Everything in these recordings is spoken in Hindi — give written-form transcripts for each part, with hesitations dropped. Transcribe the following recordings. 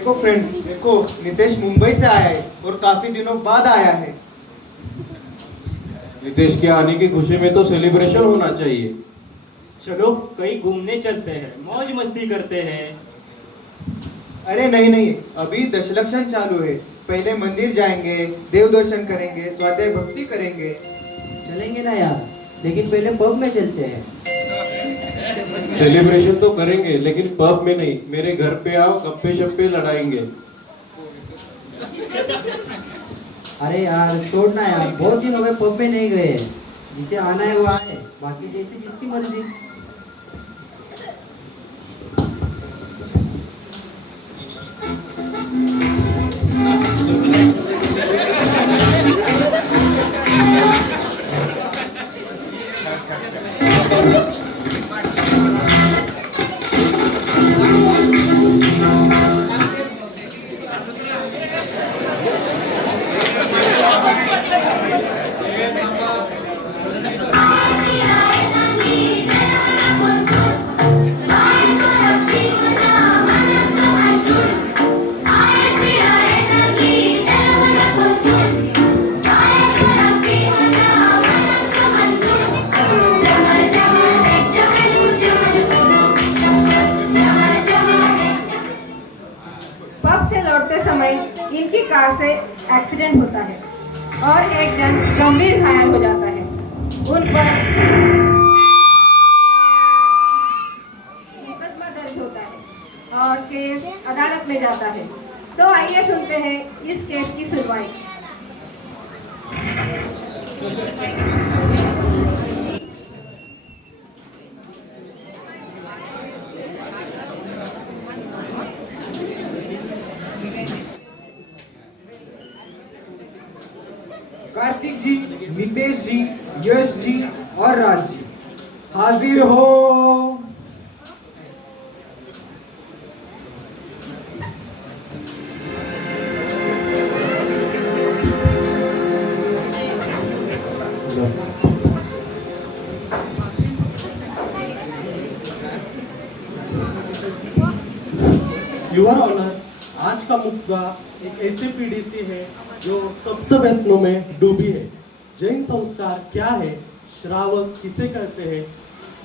देखो फ्रेंड्स, देखो नितेश मुंबई से आया है और काफी दिनों बाद आया है। नितेश के आने की खुशी में तो सेलिब्रेशन होना चाहिए। चलो कहीं घूमने चलते हैं, मौज मस्ती करते हैं। अरे नहीं नहीं, अभी दशलक्षण चालू है। पहले मंदिर जाएंगे, देव दर्शन करेंगे, स्वाध्याय भक्ति करेंगे। चलेंगे ना यार, लेकिन पहले पब में चलते हैं। सेलिब्रेशन तो करेंगे लेकिन पब में नहीं, मेरे घर पे आओ, गप्पे शप्पे लड़ाएंगे। अरे यार छोड़ ना यार, बहुत दिन हो गए पब में नहीं गए। जिसे आना है वो आए, बाकी जैसे जिसकी मर्जी। पब से लौटते समय इनकी कार से एक्सीडेंट होता है और एक जन गंभीर घायल हो जाता है। उन पर मुकदमा दर्ज होता है और केस अदालत में जाता है। तो आइए सुनते हैं इस केस की सुनवाई। कार्तिक जी, नितेश जी, यश जी और राज जी हाजिर हो। युवर ऑनर, आज का मुद्दा एक ऐसी पीडीसी है जो सप्त व्यसनों में डूबी है। जैन संस्कार क्या है, श्रावक किसे कहते हैं,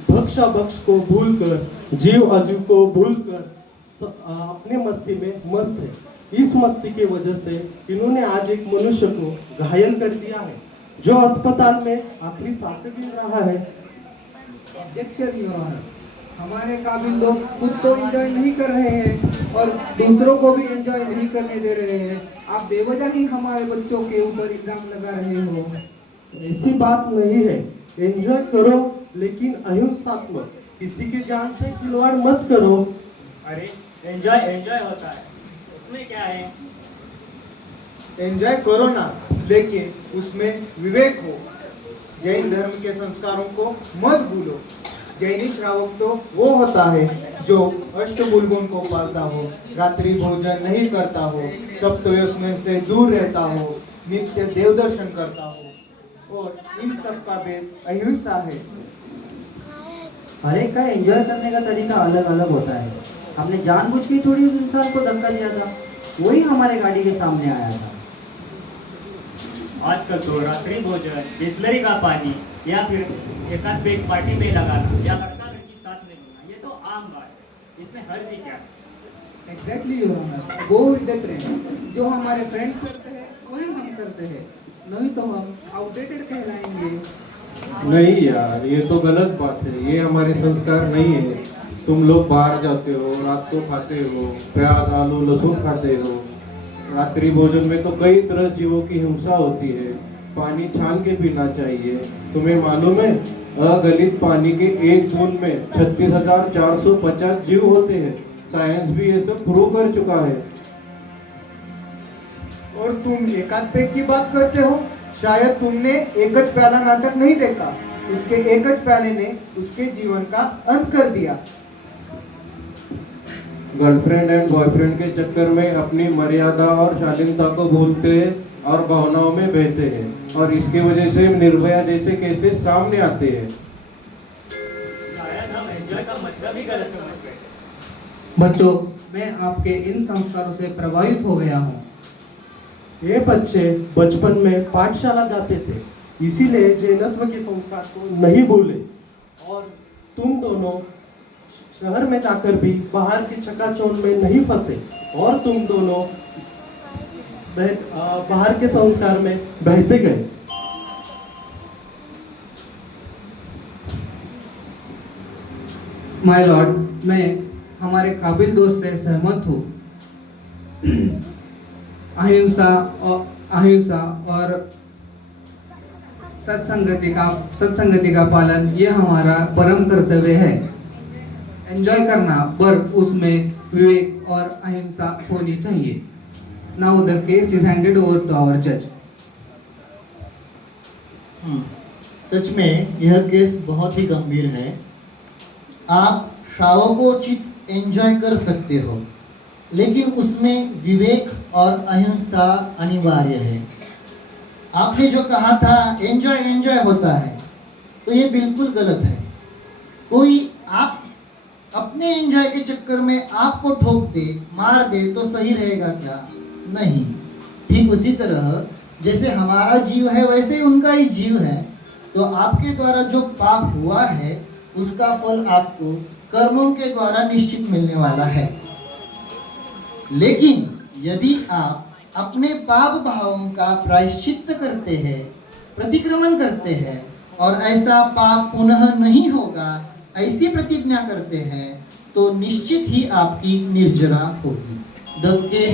भक्षा भक्ष को भूलकर, जीव अजीव को भूलकर अपने मस्ती में मस्त है। इस मस्ती की वजह से इन्होंने आज एक मनुष्य को घायल कर दिया है, जो अस्पताल में आखिरी सांसें गिन रहा है। ऑब्जेक्शन योर ऑनर, हमारे काबिल लोग खुद तो एंजॉय नहीं कर रहे हैं और दूसरों को भी एंजॉय नहीं करने दे रहे हैं। आप बेवजह ही हमारे बच्चों के ऊपर इल्जाम लगा रहे हो। ऐसी बात नहीं है, एंजॉय करो लेकिन अहिंसात्मक, किसी की जान से खिलवाड़ मत करो। अरे एंजॉय एंजॉय होता है, उसमें क्या है? एंजॉय करो ना, लेकिन उसमें विवेक हो। जैन धर्म के संस्कारों को मत भूलो। जैनी श्रावक तो वो होता है जो अष्टबुलगुण को पालता हो, रात्रि भोजन नहीं करता हो, सप्तव्यसनों से दूर रहता हो, नित्य देव दर्शन करता हो और इन सब का बेस अहिंसा है। हर एक का एंजॉय करने का तरीका अलग अलग होता है। हमने जानबूझ के थोड़ी उस इंसान को धक्का दिया था, वही हमारे गाड़ी के सामने आया था। आजकल तो रात्रि भोजन, बिस्लरी का पानी या फिर एकाध पेग पार्टी में लगाना या लड़का लड़की साथ में घूमना, ये तो आम बात है। इसमें हर्ज ही क्या है? Exactly your honour, go with the trend. जो हमारे फ्रेंड्स करते हैं वही हम करते हैं, नहीं तो हम आउटडेटेड कहलाएंगे। नहीं यार, ये तो गलत बात है, ये हमारे संस्कार नहीं है। तुम लोग बाहर जाते हो, रात को खाते हो, प्याज आलू लहसुन खाते हो। रात्रि भोजन में तो कई तरह जीवों की हिंसा होती है, पानी छान के पीना चाहिए। तुम्हें मालूम है, अगलित पानी के एक बूंद में 36,450 जीव होते हैं। साइंस भी ये सब प्रूव कर चुका है। और तुम एकाध पेग की बात करते हो? शायद तुमने एकच प्याला नाटक नहीं देखा। उसके एकच प्याले ने उसके जीवन का अंत कर दिया। गर्लफ्रेंड एंड बॉयफ्रेंड के चक्कर में अपनी मर्यादा और शालीनता को भूलते हैं और भावनाओं में बहते हैं, और इसकी वजह से निर्भया जैसे केसेस सामने आते हैं। शायद हम एंजॉय का मतलब ही गलत समझ गए। बच्चों, मैं आपके इन संस्कारों से प्रभावित हो गया हूँ। ये बच्चे बचपन में पाठशाला जाते थे, इसीलिए जैनत्व के संस्कार को नहीं भूले। और तुम दोनों शहर में जाकर भी बाहर की चकाचौंध में नहीं फंसे, और तुम दोनों बाहर के संस्कार में बहते गए। माय लॉर्ड, मैं हमारे काबिल दोस्त से सहमत हूँ। अहिंसा और सत्संगति का पालन ये हमारा परम कर्तव्य है। एंजॉय करना पर उसमें विवेक और अहिंसा होनी चाहिए। Now the case is handed over to our जज। सच में यह केस बहुत ही गंभीर है। आप श्रावकोचित एंजॉय कर सकते हो, लेकिन उसमें विवेक और अहिंसा अनिवार्य है। आपने जो कहा था एंजॉय होता है, तो ये बिल्कुल गलत है। कोई आप अपने एंजॉय के चक्कर में आपको ठोक दे, मार दे, तो सही रहेगा क्या? नहीं। ठीक उसी तरह जैसे हमारा जीव है, वैसे ही उनका ही जीव है। तो आपके द्वारा जो पाप हुआ है, उसका फल आपको कर्मों के द्वारा निश्चित मिलने वाला है। लेकिन यदि आप अपने पाप भावों का प्रायश्चित्त करते हैं, प्रतिक्रमण करते हैं, और ऐसा पाप पुनः नहीं होगा, ऐसी प्रतिज्ञा करते हैं, तो निश्चित ही आपकी निर्जरा होगी। The case